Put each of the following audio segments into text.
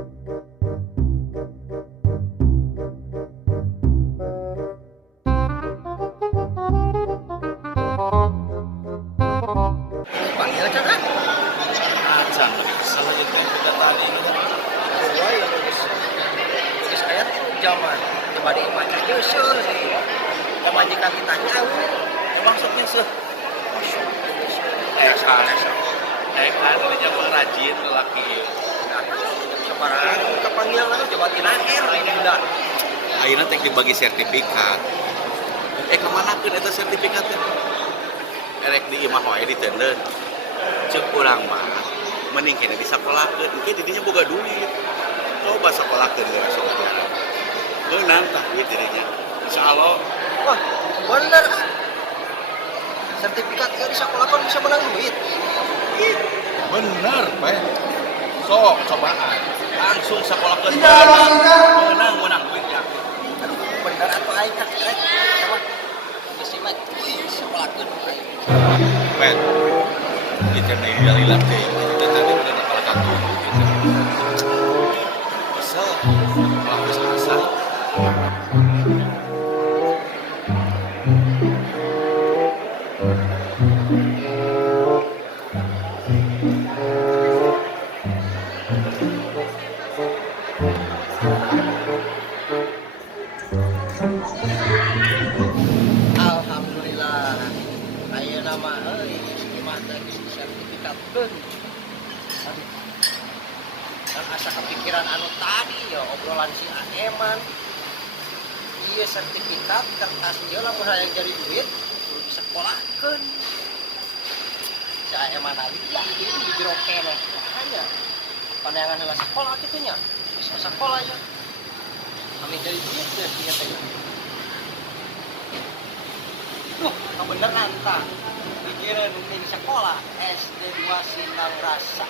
Panggil aja kan? Acan lebih kesel aja kan kita tadi gitu. Gua yang lulus kayak zaman coba di imah nyusul sih. Zaman jika ditanya, Ya maksudnya sih. Kan ini jago rajin lelaki. sekarang kepanggil lah coba tinakhir ini udah. Akhirnya teh dibagi sertifikat. Kemana ke eta sertifikatnya? Erek di imah wae diteuleun. Ceuk urang mah mending kene disakolahkeun. Engke didinya boga duit. Coba sakolahkeun geus sok. Beunang tah duit didinya. Insyaallah. Wah bener. Sertifikat di sekolah kan bisa menang duit. Bener, Pak. Sok cobaan. Langsung sakolahkeun. Menang duit ya. Aduh bener atau aing kan sama isi mah sekolahkeun aing. Ben. Kita nih dari latih. Kita tadi udah kepala kantor gitu. Kesel. Kalau bisa. Alhamdulillah. Ayeuna mah imah teh sertifikatkeun. Aduh. Dan asa kepikiran anu tadi ya obrolan si Aeman. Ieu sertifikat kertas ieu lamun hayang jadi duit kudu disekolahkeun. Si Aeman aliah itu di biro keneh. Hanya pandangan heula sekolah kitu nya. Bisa sekolah ya. Kami jadi duit ya kieu teh. Duh, kebeneran tak pikiran mending sekolah SD 2 Sindang Rasa.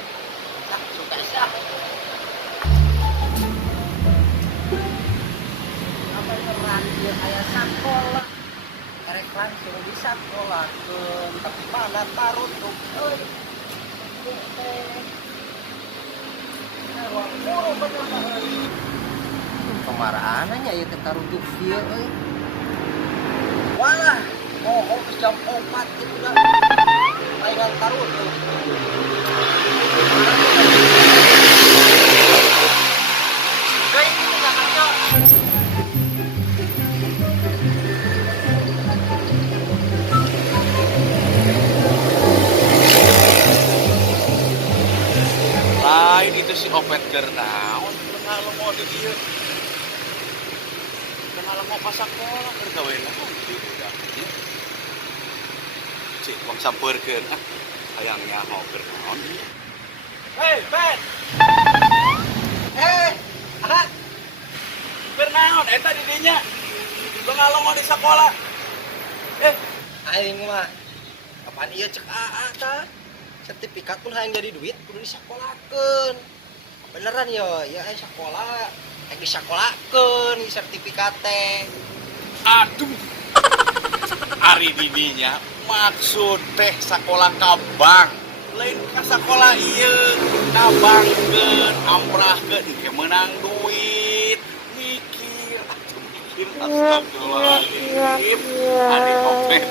Tak suka sah. Apa beneran dia kayak sekolah? Karek langsung di sekolah tapi mana taruh tuh? Kemarahannya ya kita rujuk dia Walah, mohon ke jam 4 itu dah. Mainan taruh tuh. Kayak ini nggak kerja. Lain itu si Opet Gernaon. Kalau mau di dia. Kalau mau pas sekolah bergawe naon gitu dah. Cik wong sampeurkeun hayangnya mau bernaon. Hei, Ben. Aha. Bernaon eta di dinya? Bengalong mau di sekolah. Aing mah kapan ieu cek AA tah? Sertifikat pun hayang jadi duit kudu disakolahkeun. Beneran ya, ya sekolah. Yang disakolahkeun sertifikat teh. Aduh. Ari didinya maksud teh sakola kabang. Lain ka sakola ieu kabangkeun, amprahkeun ge menang duit. Mikir astagfirullahaladzim. Adi Opet